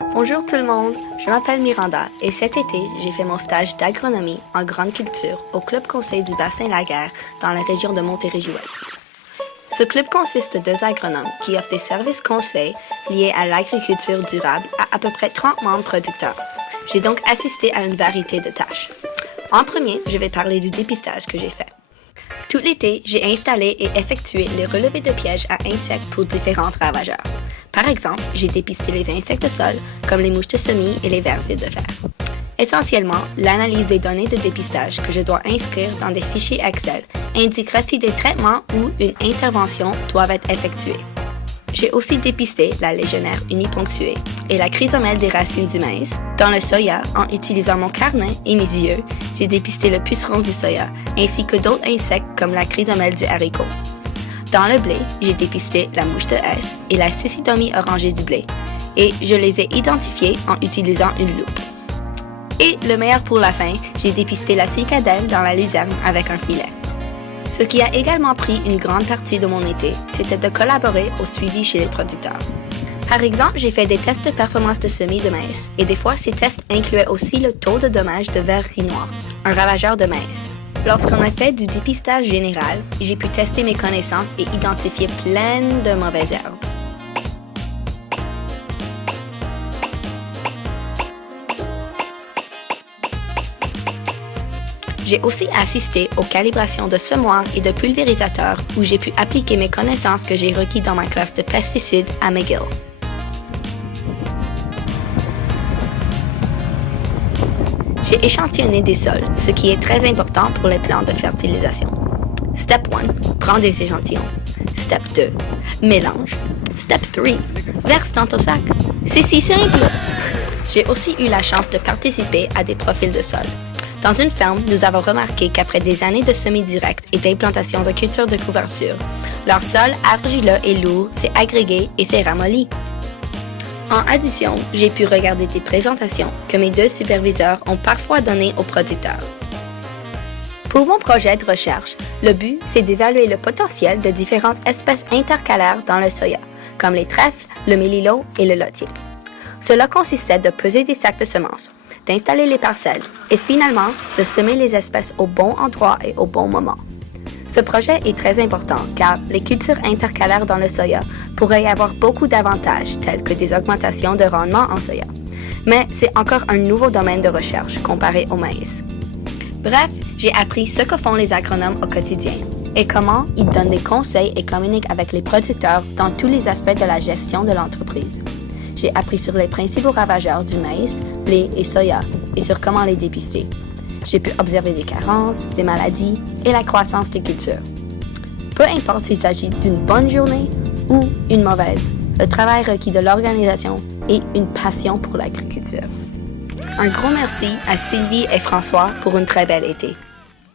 Bonjour tout le monde, je m'appelle Miranda et cet été, j'ai fait mon stage d'agronomie en grande culture au Club Conseil du Bassin Laguerre dans la région de Montérégie-Ouest. Ce club consiste de 2 agronomes qui offrent des services conseils liés à l'agriculture durable à peu près 30 membres producteurs. J'ai donc assisté à une variété de tâches. En premier, je vais parler du dépistage que j'ai fait. Tout l'été, j'ai installé et effectué les relevés de pièges à insectes pour différents ravageurs. Par exemple, j'ai dépisté les insectes de sol, comme les mouches de semis et les vers de fer. Essentiellement, l'analyse des données de dépistage que je dois inscrire dans des fichiers Excel indiquera si des traitements ou une intervention doivent être effectués. J'ai aussi dépisté la légionnaire uniponctuée et la chrysomèle des racines du maïs. Dans le soya, en utilisant mon carnet et mes yeux, j'ai dépisté le puceron du soya, ainsi que d'autres insectes comme la chrysomèle du haricot. Dans le blé, j'ai dépisté la mouche de S et la cécidomie orangée du blé, et je les ai identifiés en utilisant une loupe. Et le meilleur pour la fin, j'ai dépisté la cicadelle dans la luzerne avec un filet. Ce qui a également pris une grande partie de mon été, c'était de collaborer au suivi chez les producteurs. Par exemple, j'ai fait des tests de performance de semis de maïs, et des fois, ces tests incluaient aussi le taux de dommage de verrerie noire, un ravageur de maïs. Lorsqu'on a fait du dépistage général, j'ai pu tester mes connaissances et identifier plein de mauvaises herbes. J'ai aussi assisté aux calibrations de semoirs et de pulvérisateurs où j'ai pu appliquer mes connaissances que j'ai requises dans ma classe de pesticides à McGill. J'ai échantillonné des sols, ce qui est très important pour les plans de fertilisation. Step 1, prends des échantillons. Step 2, mélange. Step 3, verse dans ton sac. C'est si simple! J'ai aussi eu la chance de participer à des profils de sol. Dans une ferme, nous avons remarqué qu'après des années de semis directs et d'implantation de cultures de couverture, leur sol argileux et lourd s'est agrégé et s'est ramolli. En addition, j'ai pu regarder des présentations que mes 2 superviseurs ont parfois données aux producteurs. Pour mon projet de recherche, le but, c'est d'évaluer le potentiel de différentes espèces intercalaires dans le soya, comme les trèfles, le mélilo et le lotier. Cela consistait de peser des sacs de semences, d'installer les parcelles et finalement de semer les espèces au bon endroit et au bon moment. Ce projet est très important car les cultures intercalaires dans le soya pourraient y avoir beaucoup d'avantages tels que des augmentations de rendement en soya. Mais c'est encore un nouveau domaine de recherche comparé au maïs. Bref, j'ai appris ce que font les agronomes au quotidien et comment ils donnent des conseils et communiquent avec les producteurs dans tous les aspects de la gestion de l'entreprise. J'ai appris sur les principaux ravageurs du maïs, blé et soya et sur comment les dépister. J'ai pu observer des carences, des maladies et la croissance des cultures. Peu importe s'il s'agit d'une bonne journée ou une mauvaise, le travail requis de l'organisation et une passion pour l'agriculture. Un gros merci à Sylvie et François pour une très belle été.